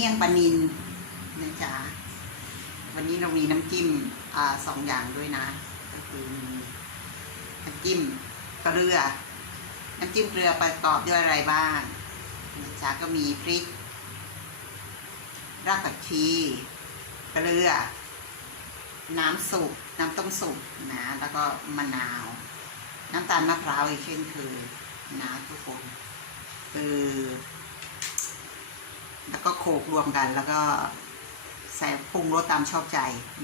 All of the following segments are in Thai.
มี่ยงปลานินนะจ๊ะวันนี้เรามีน้ำจิ้มอ่าสองอย่างด้วยนะ ก็คือน้ำจิ้มเกลือ น้ำจิ้มเกลือประกอบด้วยอะไรบ้างนะจ๊ะก็มีพริก รากผักชีเกลือ น้ำสุกน้ำต้มสุกนะ แล้วก็มะนาว น้ำตาลมะพร้าวอีกเช่นเคยนะทุกคนคือ แล้วก็โขลกรวมกัน แล้วก็ใส่ปรุงรสตามชอบใจ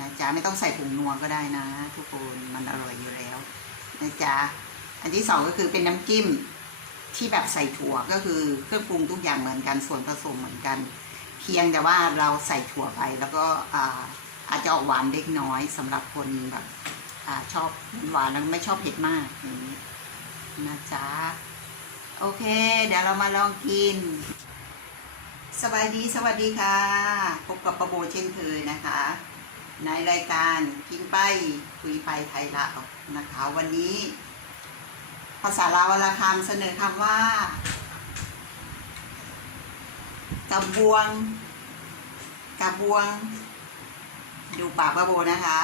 นะจ๊ะไม่ต้องใส่ผงนัวก็ได้นะ ทุกคนมันอร่อยอยู่แล้วนะจ๊ะอันที่สองก็คือเป็นน้ำจิ้มที่แบบใส่ถั่วก็คือเครื่องปรุงทุกอย่างเหมือนกันส่วนผสมเหมือนกัน เพียงแต่ว่าเราใส่ถั่วไปแล้วก็อาจจะออกหวานเล็กน้อยสำหรับคนแบบอชอบหวานแล้วไม่ชอบเผ็ดมากอย่างนี้นะจ๊ะโอเค เดี๋ยวเรามาลองกิน สบายดีสวัสดีค่ะ พบกับประโบเช่นเคยนะคะ ในรายการกินไปคุยไปไทยละนะคะ วันนี้ ภาษาลาวลาคำเสนอคำว่ากระบวงกระบวง ดูปากประโบนะคะ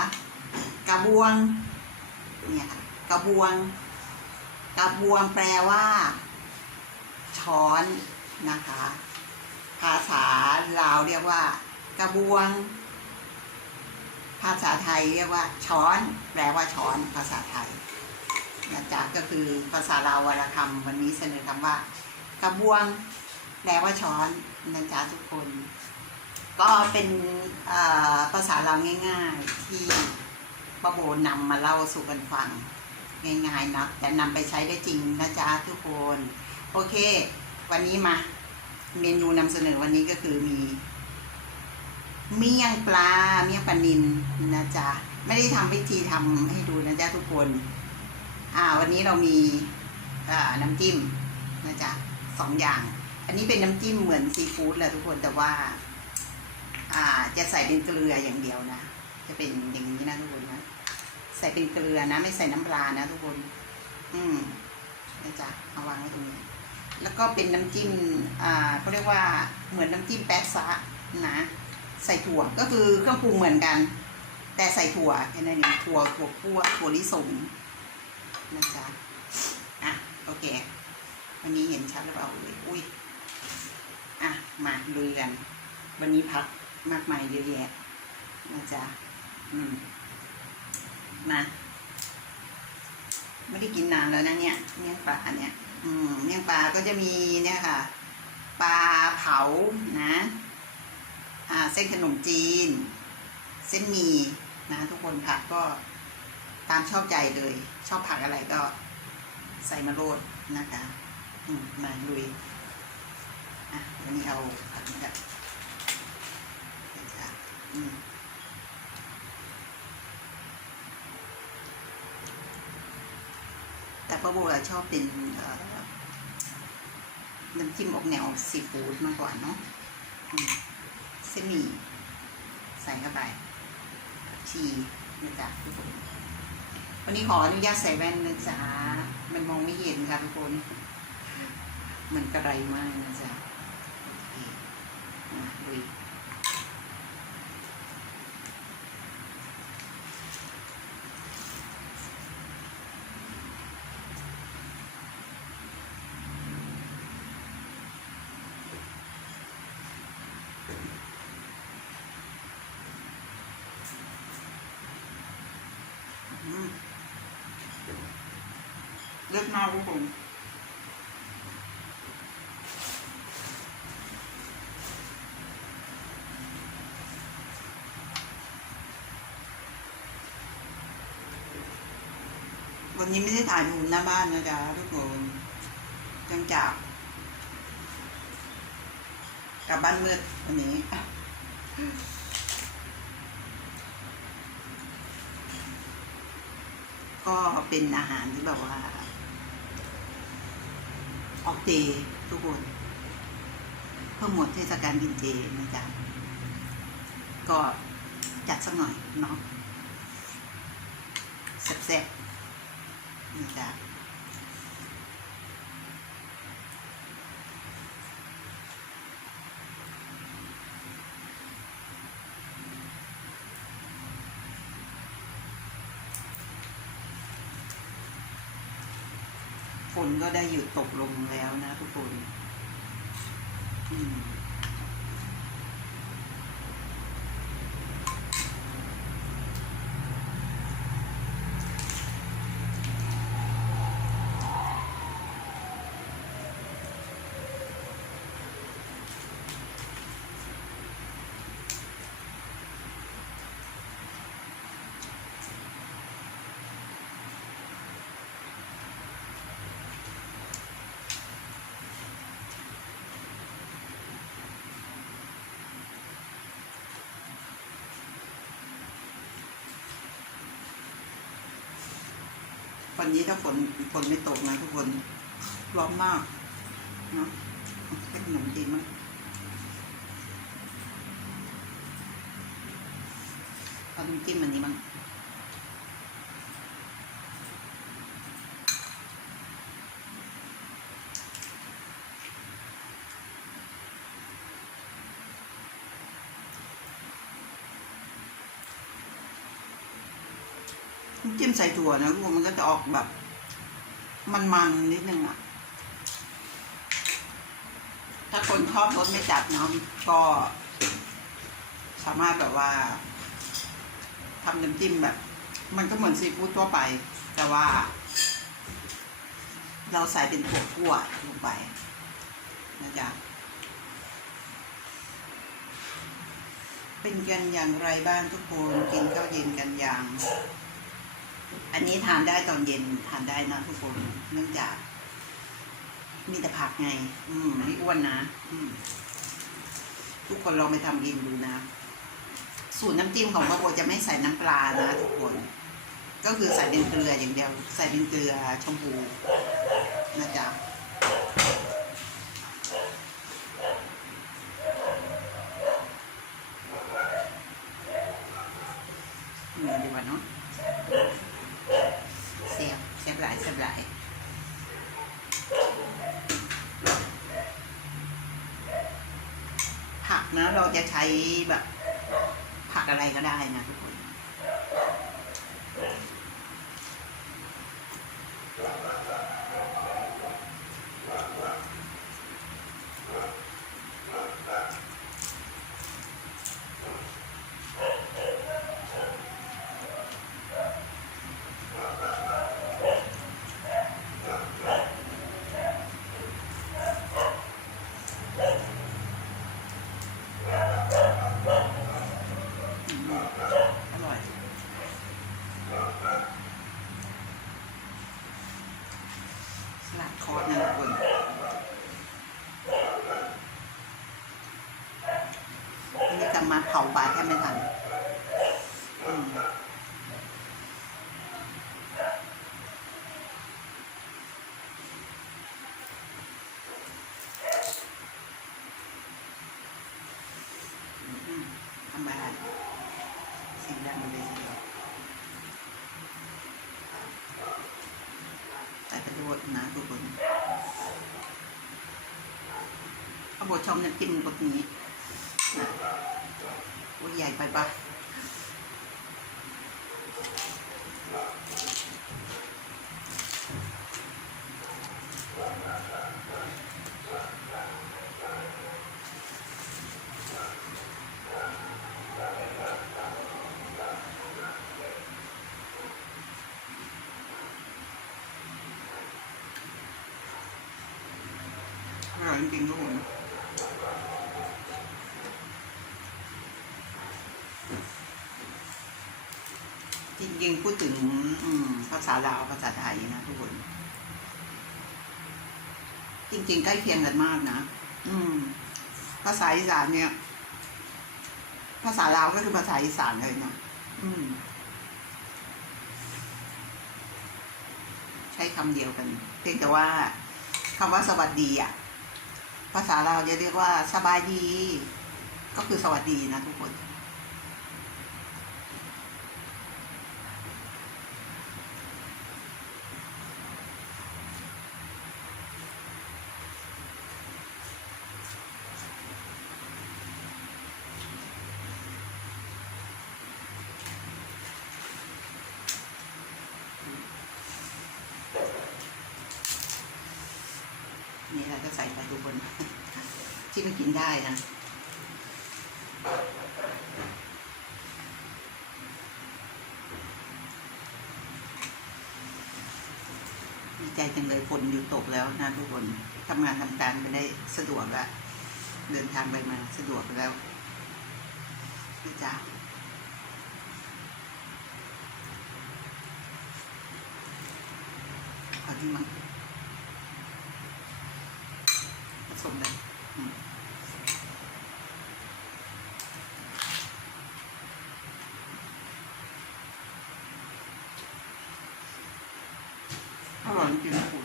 กระบวงเนี่ยค่ะกระบวงกระบวงแปลว่า ช้อนนะคะ ภาษาลาวเรียกว่ากระบวง ภาษาไทยเรียกว่าช้อน แปลว่าช้อนภาษาไทยนะจ๊ะก็คือภาษาลาววรคำวันนี้เสนอคำว่า กระบวง แปลว่าช้อนนะจ๊ะทุกคน ก็เป็นภาษาเราวง่าย ๆ ที่ป้าโบนำมาเล่าสู่กันฟังง่ายๆนะแต่นำไปใช้ได้จริงนะจ๊ะทุกคน โอเค วันนี้มา เมนูนำเสนอวันนี้ก็คือมี เมี่ยงปลา เมี่ยงปลานินนะจ๊ะ ไม่ได้ทำพิธีทำให้ดูนะจ๊ะทุกคน อ่า วันนี้เรามีน้ำจิ้มนะจ๊ะสองอย่าง อันนี้เป็นน้ำจิ้มเหมือนซีฟู้ดแหละทุกคนแต่ว่า อ่า จะใส่เป็นเกลืออย่างเดียวนะ จะเป็นอย่างนี้นะทุกคนนะใส่เป็นเกลือนะ ไม่ใส่น้ำปลานะทุกคน อืมนะจ๊ะเอาวางไว้ตรงนี้ แล้วก็เป็นน้ำจิ้มอ่าเขาเรียกว่าเหมือนน้ำจิ้มแป๊ะซะนะใส่ถั่วก็คือเครื่องปรุงเหมือนกัน แต่ใส่ถั่วแค่นั้นเองถั่วถั่วคั่วถั่วลิสงนะจ๊ะอะโอเควันนี้เห็นชัดหรือเปล่าเอ่ยอุ้ยอะมาลุยกันวันนี้พักมากมายเยอะแยะนะจ๊ะอืมมาไม่ได้กินนานแล้วนะเนี่ยเมี่ยปลาเนี่ย เมี่ยงปลาก็จะมีเนี่ยค่ะ ปลาเผานะอ่าเส้นขนมจีน เส้นหมี่นะทุกคนผักก็ตามชอบใจเลย ชอบผักอะไรก็ใส่มาโรดนะคะอืมาลุยอะวันนี้เอาผักนี้แบบนะคะอืม แต่ ป้าโบอะชอบเป็นน้ำจิ้มออกแนวซีฟู้ดมากกว่าเนาะอืมเส้นหมี่ใส่เข้าไปชีนะจ๊ะทุกคนวันนี้ขออนุญาตใส่แว่นนะจ๊ะมันมองไม่เห็นค่ะทุกคน มันกระไรมากนะจ๊ะโอเคมาลุ เลือกมากทุกคนวันนี้ไม่ได้ถ่ายมุมหน้าบ้านนะจ๊ะทุกคนจังจากกลับบ้านมืดวันนี้ ก็เป็นอาหารที่แบบว่า ออกเจทุกคน เพิ่อหมดเทศกาลกินเจนะจ๊ะก็จัดสักหน่อยเนาะแซ่บๆนะจ๊ะ นก็ได้หยุดตกลงแล้วนะทุกคน อืม วันนี้ถ้าฝนฝนไม่ตกนะทุกคนร้อนมากเนาะให้ขนมดีมากเอาน้ำจิ้มอันนี้มั้ง จิ้มใส่ถั่วนะทุกคนมันก็จะออกแบบ มันๆนิดนึงอะ ถ้าคนชอบรสไม่จัดเนาะก็ สามารถแบบว่าทำน้ำจิ้มแบบ มันก็เหมือนซีฟู้ดทั่วไป แต่ว่า เราใส่เป็นถั่วคั่วลงไปนะจ๊ะเป็นกันอย่างไรบ้างทุกคนกินข้าวเย็นกันอย่าง อันนี้ทานได้ตอนเย็นทานได้นะทุกคนเนื่องจาก มีแต่ผักไง อืมไม่อ้วนนะอืมทุกคนลองไปทำกินดูนะ สูตรน้ำจิ้มของพ่อโบจะไม่ใส่น้ำปลานะทุกคน ก็คือใส่เป็นเกลืออย่างเดียว ใส่เป็นเกลือชมพูนะจ๊ะเหมือนดีกว่าเนาะเสียบเสียบหลายเสียบหลาย ผักนะ เรา จะใช้แบบผักอะไรก็ได้นะทุกคน อืมอร่อย สลัดคอร์สนะทุกคนอั นนี้จะมาเผาปลาแค่ไม่ทันอืมอืมทำแบบเสียงดังเลยทีเดียวใส่กระโดดนะทุกคนข้าวบดชมเนี่ยกินแบบนี้ โอ้ยใหญ่ไปปะอร่อยจริงๆทุกคนจ ริงๆ พูดถึงภาษาลาวภาษาไทยนะทุกคน จริง ๆ ใกล้เคียงกันมากนะอืม ภาษาอีสานเนี่ย ภาษาลาวก็คือภาษาอีสานเลยเนาะอืม ใช้คำเดียวกัน เพียงแต่ว่าคำว่าสวัสดีอะ ภาษาเราวจะเรียกว่าสบายดี ก็คือสวัสดีนะทุกคน ก็ใส่ไปทุกคน ที่มันกินได้นะดีใจจังเลยฝนหยุดตกแล้วนะทุกคนทำงานทำการไปได้สะดวกละเดินทางไปมาสะดวกแล้วนี่จ้าเอที่มันผส มกันอร่อยจริงๆคุณ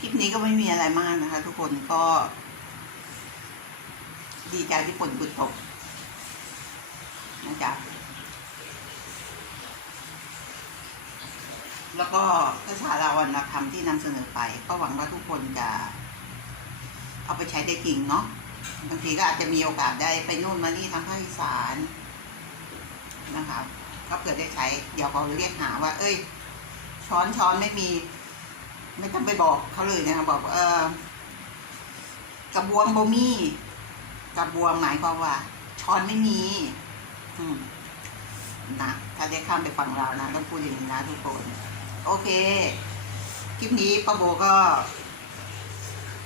คลิปนี้ก็ไม่มีอะไรมากนะคะ ทุกคนก็ ดีใจที่ฝนหยุดตก จ๊ะแล้วก็ภาษาเราวรรณคำที่นำเสนอไป ก็หวังว่าทุกคนจะ เอาไปใช้ได้จริงเนาะบางทีก็อาจจะมีโอกาสได้ไปนู่นมานี่ทางภาคอีสานนะคะก็เกิดได้ใช้ เดี๋ยวเขาเรียกหาว่า เอ้ย ช้อนช้อนไม่มี ไม่ต้องไปบอกเขาเลยนะคะบอกเออกระบวงบ่มีกระบวงหมายความว่า ช้อนไม่มี นะถ้าได้ข้ามไปฝั่งเรานะต้องพูดอย่างนี้นะทุกคน โอเค คลิปนี้ป้าโบก็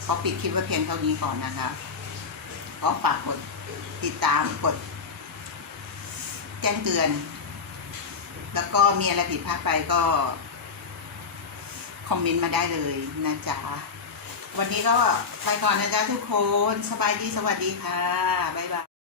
ขอปิดคลิปไว้เพียงเท่านี้ก่อนนะคะก็ฝากกดติดตามกด แจ้งเตือน แล้วก็มีอะไรผิดพลาดไปก็ คอมเมนต์มาได้เลยนะจ๊ะ วันนี้ก็ไปก่อนนะจ๊ะทุกคน สบายดีสวัสดีค่ะ บ๊ายบาย